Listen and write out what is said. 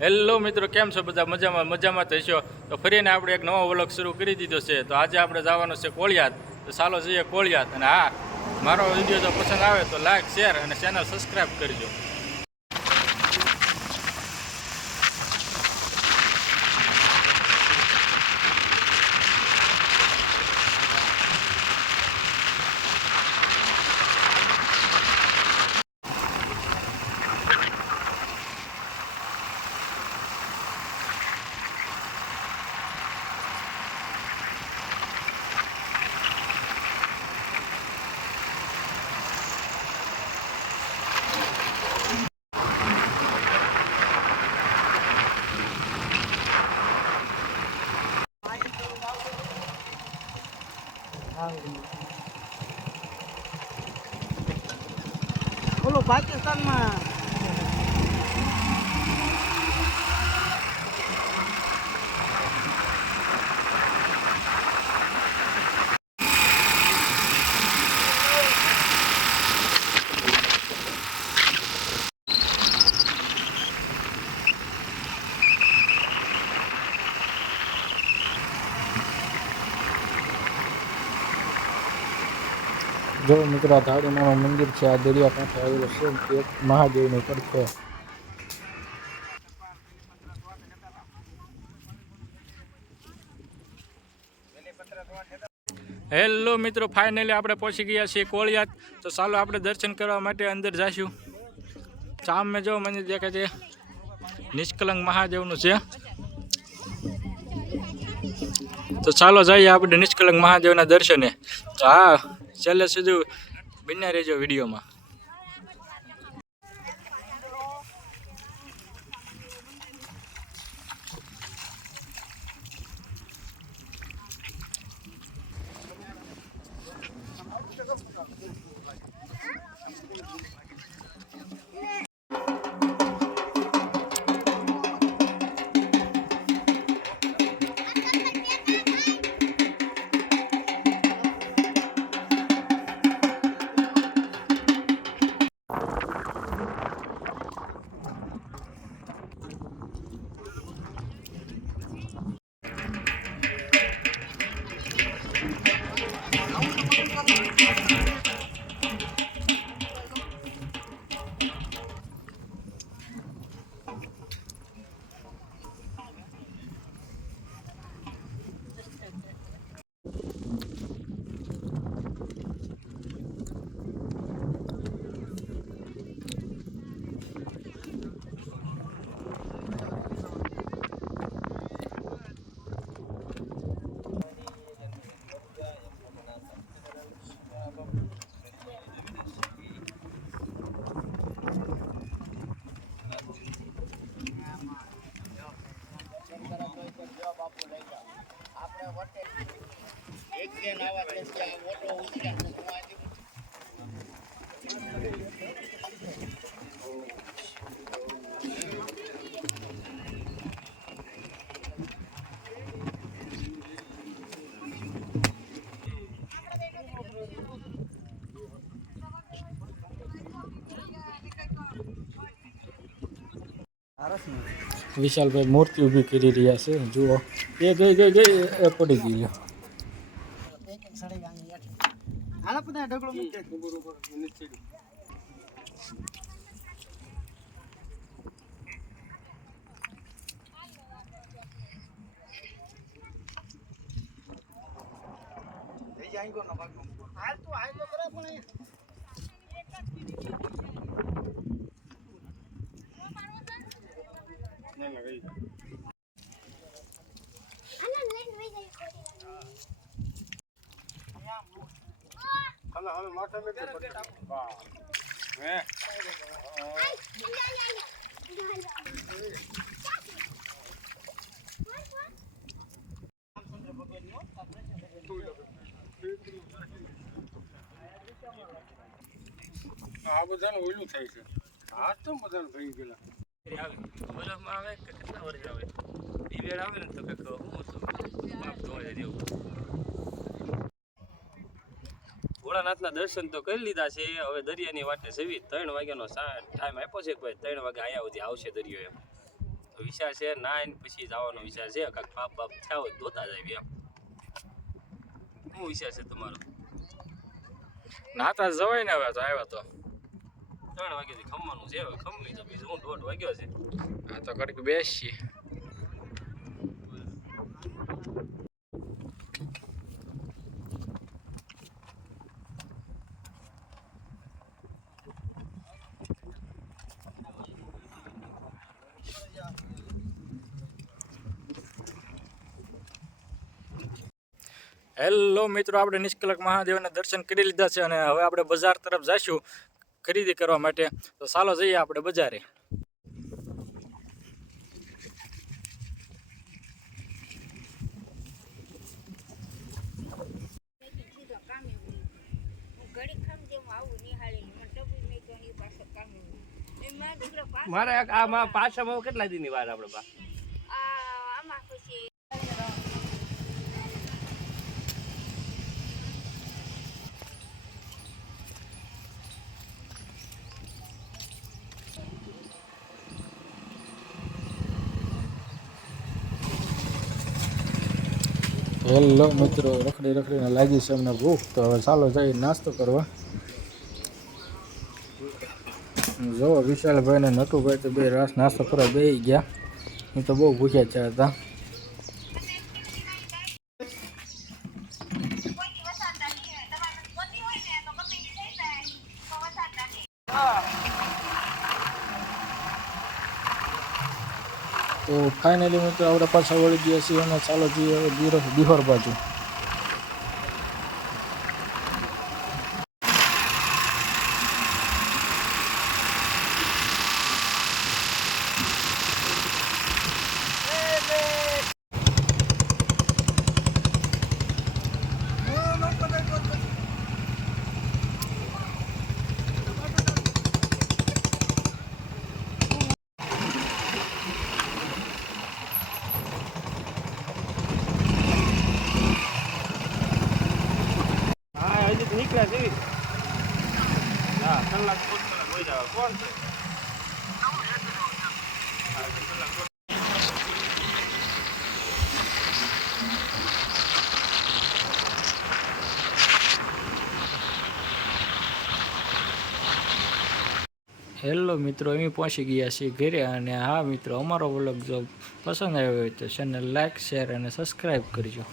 Hello મિત્રો, કેમ છો બધા? મજામાં મજામાં થશો તો ફરીને આપણે એક નવો વ્લોગ શરૂ કરી દીધો છે. તો આજે આપણે જવાનું છે કોળિયાદ. તો ચાલો જઈએ કોળિયાદ. અને હા, મારો વીડિયો જો પસંદ આવે તો લાઈક શેર અને ચેનલ સબસ્ક્રાઈબ કરજો. ઓલું પાકિસ્તાનમાં જો મિત્રો આ ધાડીમાનું મંદિર છે, આ દરિયા કાંઠે આવેલું છે મહાદેવનું પડખે હેલો મિત્રો ફાઇનલી આપણે પહોંચી ગયા છીએ કોળિયાદ. તો ચાલો આપણે દર્શન કરવા માટે અંદર જઈશું સામે જો મંદિર દેખાય છે. નિષ્કલંક મહાદેવનું છે. તો ચાલો જઈએ આપણે નિષ્કલંક મહાદેવના દર્શને. હા છેલ્લે સુધી બન્યા રહેજો વિડીયોમાં. વિશાલભાઈ મૂર્તિ ઊભી કરી રહ્યા છે જુઓ. એ ગઈ ગઈ ગઈ એ પડી ગઈ હાલ તો હાલ તો કરે પણ અહીંયા આ બધાનું ઓલું થાય છે. આ તો બધાને થઈ ગયેલા. આવે આવે કે કેટલા વર્ષ આવે? એ આવે ને તો કંઈક હું બાપ ધોવાઈ દેવું ભોળાનાથના દર્શન તો કરી લીધા છે. હવે દરિયાની વાટે જવી ત્રણ વાગ્યાનો ટાઈમ આપ્યો છે કોઈ ત્રણ વાગે અહીંયા સુધી આવશે દરિયો એમ. તો વિચાર છે નાઈન પછી જવાનો વિચાર છે. કાંક બાપ બાપ થયા હોય ધોતા જાય એમ. શું વિચાર છે તમારો? નાતા જવાય ને હવે તો આવ્યા તો. ત્રણ વાગ્યાથી ખમવાનું છે. હવે ખમી તો બીજું દોઢ વાગ્યો છે. આ તો કડક બેસીએ. હેલો મિત્રો, આપણે નિષ્કલક મહાદેવના દર્શન કરી લીધા છે અને હવે આપણે બજાર તરફ જઈશું ખરીદી કરવા માટે. તો ચાલો જઈએ આપણે બજારે. મારા આ પાછામાં કેટલા દિનની વાર આપણે બા આ આમાં પછી હેલો મિત્રો, રખડી રખડીને લાગી છે અમને ભૂખ. તો હવે ચાલો જઈ નાસ્તો કરવા. જો વિશાલભાઈ ને નટુભાઈ તો બે રાસ નાસ્તો કરવા બે ગયા. એ તો બહુ ભૂખ્યા છે હતા. તો ફાઇનલી મિત્રો આપણે પાછા વળી ગયા છીએ અને ચાલો જઈએ દિહોર બાજુ. નીકળ્યા છે હા કલાક દોઢ કલાક હોય જવા કોણ છે? હેલો મિત્રો અમે પહોંચી ગયા છીએ ઘરે અને હા મિત્રો અમારો વ્લોગ જો પસંદ આવ્યો હોય તો ચેનલ લાઈક શેર અને સબસ્ક્રાઈબ કરજો.